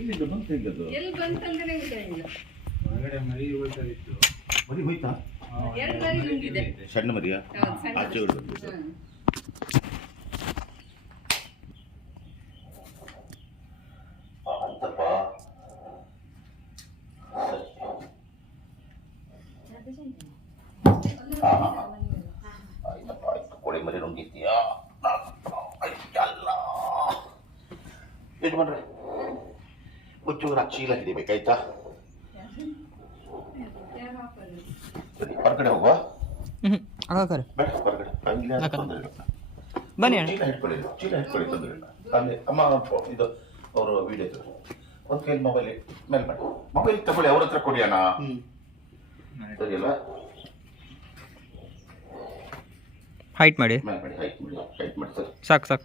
ಎಲ್ಲಿಂದ ಬಂತು ಹೇಗದು? ಎಲ್ಲಿ ಬಂತಂದ್ರೆ ಗೊತ್ತಾಗಿಲ್ಲ. ಹೊರಗಡೆ ಮರಿ ಹೋಗ್ತಾ ಇತ್ತು. ಮರಿ ಹೋಯ್ತಾ? ಎರಡು ಮರಿ ನುಂಗಿದೆ. ಸಣ್ಣ ಮರಿಯಾ? ಹೌದು, ಸಣ್ಣ ಆಚೆ ಮರಿ. ಬಂದಿದ್ದು. ಅಂತಪ್ಪ ಆಯ್ತಪ್ಪ, ಆಯ್ತು. ಕೋಳಿ ಮರಿ ನುಂಗಿದ್ದೀಯಾ? ಅಲ್ಲ ಯಜಮಾನ್ರೆ, ಒಂಚೂರು ಚೀಲ ಹಿಡಿಬೇಕಾಯ್ತಾ? ಸರಿ, ಹೊರಗಡೆ ಹೋಗುವ? ಬೇಡ, ಹೊರಗಡೆ ತೊಂದರೆ ಇಲ್ಲ. ಬನ್ನಿ ಚೀಲ ಹಿಡ್ಕೊಳ್ಳಿ, ತೊಂದರೆ ಇಲ್ಲ. ಅಲ್ಲಿ ಅಮ್ಮ ಇದು ಅವರು ವಿಡಿಯೋ ಒಂದು ಕೈಲಿ ಮೊಬೈಲ್ ಮೇಲೆ ಮಾಡಿ, ಮೊಬೈಲ್ ತಗೊಳ್ಳಿ, ಅವ್ರ ಹತ್ರ ಕೊಡಿ ಅಣ್ಣ. ಸರಿಯಲ್ಲ? ಹೈಟ್ ಮಾಡಿ ಮೇಲೆ ಮಾಡಿ, ಹೈಟ್ ಮಾಡಿ ಸರ್. ಸಾಕು ಸರಿ.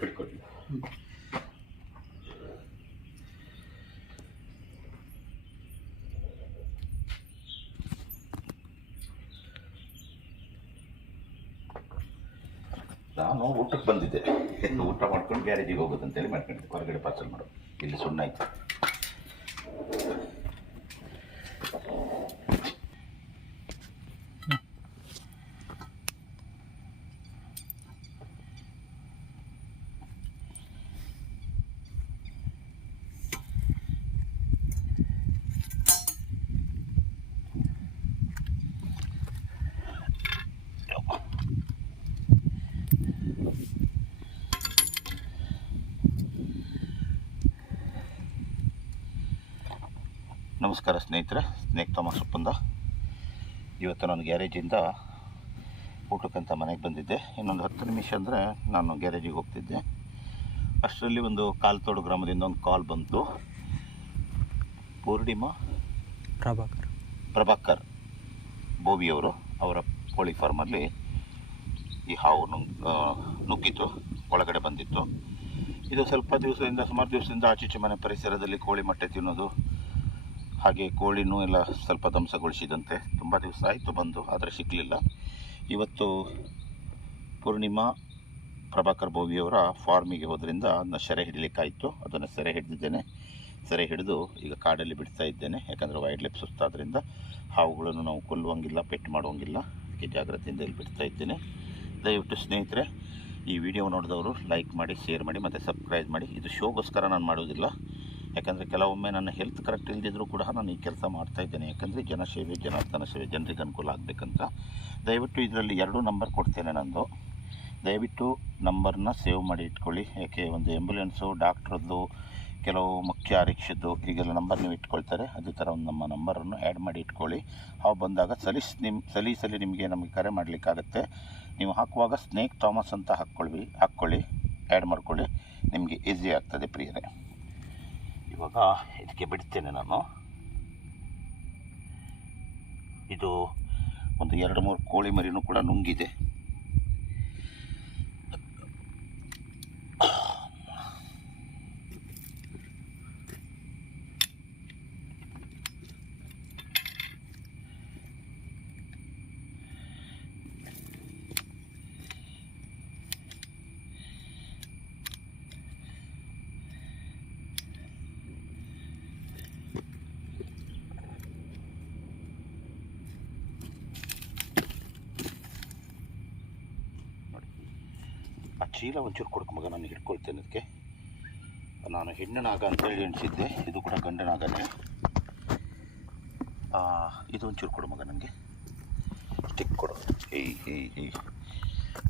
ಹಿಡ್ಕೊಳ್ಳಿ. ನಾನು ಊಟಕ್ಕೆ ಬಂದಿದ್ದೆ, ಊಟ ಮಾಡ್ಕೊಂಡು ಗ್ಯಾರೇಜಿಗೆ ಹೋಗೋದಂತೇಳಿ ಮಾಡ್ಕೊಂಡಿದ್ದೆ. ಹೊರಗಡೆ ಪಾರ್ಸಲ್ ಮಾಡೋದು, ಇಲ್ಲಿ ಸುಣ್ಣ ಆಯ್ತು. ನಮಸ್ಕಾರ ಸ್ನೇಹಿತರೆ, ಸ್ನೇಕ್ ಥಾಮಸ್ ಒಪ್ಪಂದ. ಇವತ್ತು ನಾನು ಗ್ಯಾರೇಜಿಂದ ಊಟಕ್ಕಂತ ಮನೆಗೆ ಬಂದಿದ್ದೆ. ಇನ್ನೊಂದು 10 ನಿಮಿಷ ಅಂದರೆ ನಾನು ಗ್ಯಾರೇಜಿಗೆ ಹೋಗ್ತಿದ್ದೆ. ಅಷ್ಟರಲ್ಲಿ ಒಂದು ಕಾಲ್ತೋಡು ಗ್ರಾಮದಿಂದ ಒಂದು ಕಾಲ್ ಬಂತು. ಪೂರ್ಣಿಮಾ ಪ್ರಭಾಕರ್ ಬೋಬಿಯವರು, ಅವರ ಕೋಳಿ ಫಾರ್ಮಲ್ಲಿ ಈ ಹಾವು ನುಗ್ಗಿತ್ತು, ಒಳಗಡೆ ಬಂದಿತ್ತು. ಇದು ಸ್ವಲ್ಪ ದಿವಸದಿಂದ, ಸುಮಾರು ದಿವಸದಿಂದ ಆಚೀಚೆ ಮನೆ ಪರಿಸರದಲ್ಲಿ ಕೋಳಿ ಮೊಟ್ಟೆ ತಿನ್ನೋದು, ಹಾಗೆ ಕೋಳಿನೂ ಎಲ್ಲ ಸ್ವಲ್ಪ ಧ್ವಂಸಗೊಳಿಸಿದಂತೆ. ತುಂಬ ದಿವಸ ಆಯಿತು ಬಂದು, ಆದರೆ ಸಿಗಲಿಲ್ಲ. ಇವತ್ತು ಪೂರ್ಣಿಮಾ ಪ್ರಭಾಕರ್ ಬೋವಿಯವರ ಫಾರ್ಮಿಗೆ ಹೋದ್ರಿಂದ ಅದನ್ನ ಸೆರೆ ಹಿಡಲಿಕ್ಕಾಯಿತು. ಅದನ್ನು ಸೆರೆ ಹಿಡಿದಿದ್ದೇನೆ. ಸೆರೆ ಹಿಡಿದು ಈಗ ಕಾಡಲ್ಲಿ ಬಿಡ್ತಾ ಇದ್ದೇನೆ. ಯಾಕಂದರೆ ವೈಲ್ಡ್ ಲೈಫ್ ಸುಸ್ತಾದ್ರಿಂದ ಹಾವುಗಳನ್ನು ನಾವು ಕೊಲ್ಲುವಂಗಿಲ್ಲ, ಪೆಟ್ಟು ಮಾಡುವಂಗಿಲ್ಲ. ಅದಕ್ಕೆ ಜಾಗ್ರತೆಯಿಂದ ಇಲ್ಲಿ ಬಿಡ್ತಾ ಇದ್ದೇನೆ. ದಯವಿಟ್ಟು ಸ್ನೇಹಿತರೆ, ಈ ವಿಡಿಯೋ ನೋಡಿದವರು ಲೈಕ್ ಮಾಡಿ, ಶೇರ್ ಮಾಡಿ ಮತ್ತು ಸಬ್ಸ್ಕ್ರೈಬ್ ಮಾಡಿ. ಇದು ಶೋಗೋಸ್ಕರ ನಾನು ಮಾಡೋದಿಲ್ಲ. ಯಾಕಂದರೆ ಕೆಲವೊಮ್ಮೆ ನನ್ನ ಹೆಲ್ತ್ ಕರೆಕ್ಟ್ ಇಲ್ಲದಿದ್ದರೂ ಕೂಡ ನಾನು ಈ ಕೆಲಸ ಮಾಡ್ತಾಯಿದ್ದೇನೆ. ಯಾಕಂದರೆ ಜನಸೇವೆ, ಜನಾರ್ದನ ಸೇವೆ, ಜನರಿಗೆ ಅನುಕೂಲ ಆಗಬೇಕಂತ. ದಯವಿಟ್ಟು ಇದರಲ್ಲಿ 2 ನಂಬರ್ ಕೊಡ್ತೇನೆ ನಂದು. ದಯವಿಟ್ಟು ನಂಬರ್ನ ಸೇವ್ ಮಾಡಿ ಇಟ್ಕೊಳ್ಳಿ. ಯಾಕೆ ಒಂದು ಆ್ಯಂಬುಲೆನ್ಸು, ಡಾಕ್ಟ್ರದ್ದು, ಕೆಲವು ಮುಖ್ಯ ಆರಕ್ಷದ್ದು, ಹೀಗೆಲ್ಲ ನಂಬರ್ ನೀವು ಇಟ್ಕೊಳ್ತಾರೆ. ಅದೇ ಥರ ಒಂದು ನಮ್ಮ ನಂಬರನ್ನು ಆ್ಯಡ್ ಮಾಡಿ ಇಟ್ಕೊಳ್ಳಿ. ಹಾವು ಬಂದಾಗ ಸಲಿ ನಮಗೆ ಕರೆ ಮಾಡಲಿಕ್ಕಾಗತ್ತೆ. ನೀವು ಹಾಕುವಾಗ ಸ್ನೇಕ್ ಥಾಮಸ್ ಅಂತ ಹಾಕ್ಕೊಳ್ಳಿ, ಆ್ಯಡ್ ಮಾಡ್ಕೊಳ್ಳಿ. ನಿಮಗೆ ಈಸಿ ಆಗ್ತದೆ ಪ್ರಿಯರೇ. ಇವಾಗ ಇದಕ್ಕೆ ಬಿಡ್ತೇನೆ ನಾನು. ಇದು ಒಂದು 2-3 ಕೋಳಿ ಮರಿನೂ ಕೂಡ ನುಂಗಿದೆ. ಆ ಚೀಲ ಒಂಚೂರು ಕೊಡಕ್ಕೆ ಮಗ, ನಾನು ಹಿಡ್ಕೊಳ್ತೇನೆ. ಅದಕ್ಕೆ ನಾನು ಹೆಣ್ಣನಾಗ ಅಂತೇಳಿ ಎಣಿಸಿದ್ದೆ, ಇದು ಕೂಡ ಗಂಡನಾಗನೇ. ಇದು ಒಂಚೂರು ಕೊಡು ಮಗ, ನನಗೆ ಸ್ಟಿಕ್ ಕೊಡು. ಈ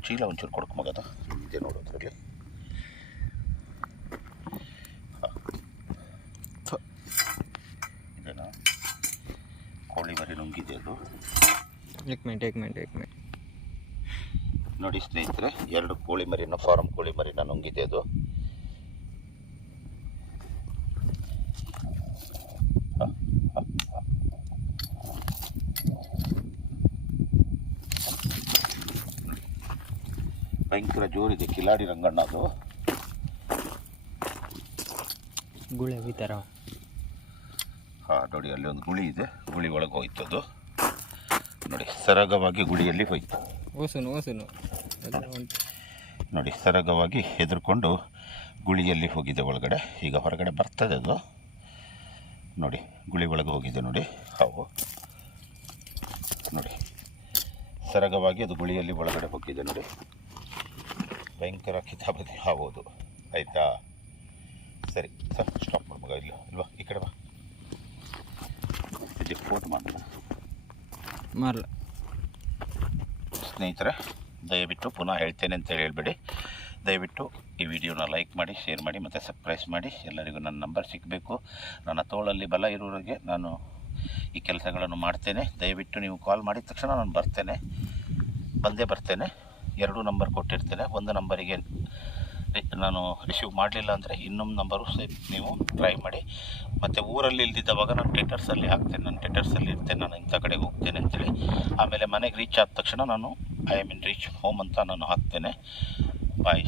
ಚೀಲ ಒಂಚೂರು ಕೊಡಕ್ಕೆ ಮಗದ ಇದೆ ನೋಡೋದ್ರಲ್ಲಿ. ಇದೇನಾ ಕೋಳಿ ಮರಿ ನುಂಗಿದೆ ಅದು. एक मिनट ನೋಡಿ ಸ್ನೇಹಿತರೆ, 2 ಕೋಳಿ ಮರಿನ, ಫಾರಂ ಕೋಳಿ ಮರಿನ ನುಂಗಿದೆ ಅದು. ಭಯಂಕರ ಜೋರಿದೆ, ಕಿಲಾಡಿ ರಂಗಣ್ಣ ಅದು. ಗುಳೆ ಈ ಥರ ಹಾಂ ನೋಡಿ, ಅಲ್ಲಿ ಒಂದು ಗುಳಿ ಇದೆ, ಗುಳಿ ಒಳಗೆ ಹೋಯ್ತು ಅದು ನೋಡಿ, ಸರಾಗವಾಗಿ ಗುಳಿಯಲ್ಲಿ ಹೋಯ್ತು ಓಸುನು ಎಲ್ಲ ಉಂಟು. ನೋಡಿ, ಸರಾಗವಾಗಿ ಹೆದರ್ಕೊಂಡು ಗುಳಿಯಲ್ಲಿ ಹೋಗಿದೆ ಒಳಗಡೆ. ಈಗ ಹೊರಗಡೆ ಬರ್ತದೆ ಅದು ನೋಡಿ, ಗುಳಿ ಒಳಗೆ ಹೋಗಿದೆ ನೋಡಿ ಹಾವು ನೋಡಿ, ಸರಾಗವಾಗಿ ಅದು ಗುಳಿಯಲ್ಲಿ ಒಳಗಡೆ ಹೋಗಿದೆ ನೋಡಿ. ಭಯಂಕರ ಕಿತಾಬದಿ ಹಾವು ಅದು. ಆಯಿತಾ, ಸರಿ ಸರ್, ಸ್ಟಾಪ್ ಮಾಡಿ ಮಗ. ಇಲ್ವಾ ಈ ಕಡೆ ಬಾ, ಫೋಟೋ ಮಾಡೋಣ. ಮಾರಲ್ಲ. ಸ್ನೇಹಿತರೆ, ದಯವಿಟ್ಟು ಪುನಃ ಹೇಳ್ತೇನೆ ಅಂತೇಳಿ ಹೇಳ್ಬೇಡಿ. ದಯವಿಟ್ಟು ಈ ವಿಡಿಯೋನ ಲೈಕ್ ಮಾಡಿ, ಶೇರ್ ಮಾಡಿ ಮತ್ತು ಸಬ್ಸ್ಕ್ರೈಬ್ ಮಾಡಿ. ಎಲ್ಲರಿಗೂ ನನ್ನ ನಂಬರ್ ಸಿಗಬೇಕು. ನನ್ನ ತೋಳಲ್ಲಿ ಬಲ ಇರೋರಿಗೆ ನಾನು ಈ ಕೆಲಸಗಳನ್ನು ಮಾಡ್ತೇನೆ. ದಯವಿಟ್ಟು ನೀವು ಕಾಲ್ ಮಾಡಿದ ತಕ್ಷಣ ನಾನು ಬಂದೇ ಬರ್ತೇನೆ. 2 ನಂಬರ್ ಕೊಟ್ಟಿರ್ತೇನೆ. ಒಂದು ನಂಬರಿಗೆ ನಾನು ರಿಸೀವ್ ಮಾಡಲಿಲ್ಲ ಅಂದರೆ ಇನ್ನೊಂದು ನಂಬರು ನೀವು ಟ್ರೈ ಮಾಡಿ. ಮತ್ತು ಊರಲ್ಲಿ ಇಲ್ದಿದ್ದವಾಗ ನಾನು ಟೆಟರ್ಸಲ್ಲಿ ಹಾಕ್ತೇನೆ. ನಾನು ಟೆಟರ್ಸಲ್ಲಿ ಇರ್ತೇನೆ, ನಾನು ಇಂಥ ಕಡೆಗೆ ಹೋಗ್ತೇನೆ ಅಂತೇಳಿ. ಆಮೇಲೆ ಮನೆಗೆ ರೀಚ್ ಆದ ತಕ್ಷಣ ನಾನು I am in reach home ಅಂತ ನಾನು ಹಾಕ್ತೇನೆ. ಬಾಯ್.